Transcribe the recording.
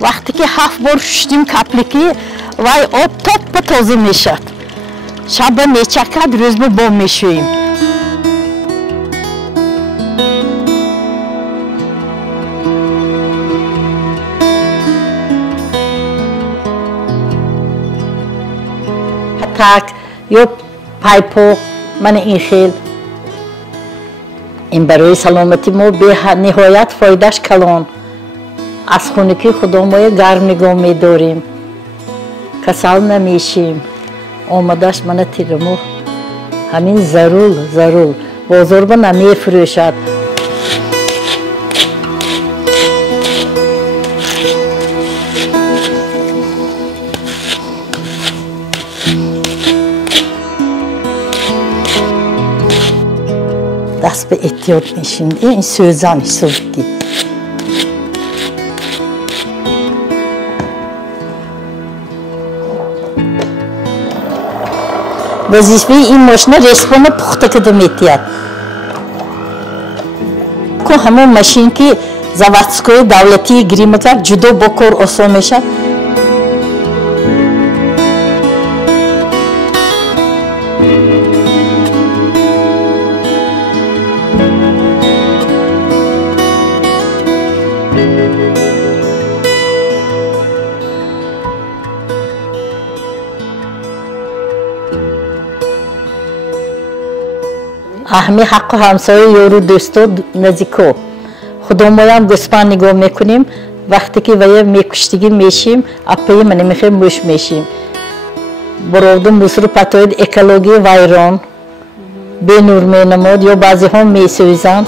وقتی که 7 بار شستیم کپلیکی وای آب تاپ تازه میشد شب میچکد روز با میشویم تک یا پایپو من این خیل این برای سلامتی ما به نهایت فایدهش کلان از خونگی خودمون گرم نگاه می‌داریم کسل نمیشیم آمدهش من تیرمو همین ضرور بازار با نمیفروشد دست به احتیاط میشیم این سوزانی سوزگی وظیفه این ماشین رسپون پخته کده میتید که همون ماشین که زواتسکوی دولتی گریم کرد جدا با کار آسان میشه اهمی حق همسایه یارو دوستو نزدیکو خودمون گسپان نگاه میکنیم وقتی که ویا میکشتگی میشیم اپی من میخوام موش میشیم برادم مصر پتوید اکولوژی وایران به نور مینمود یا بعضی هم میسوزند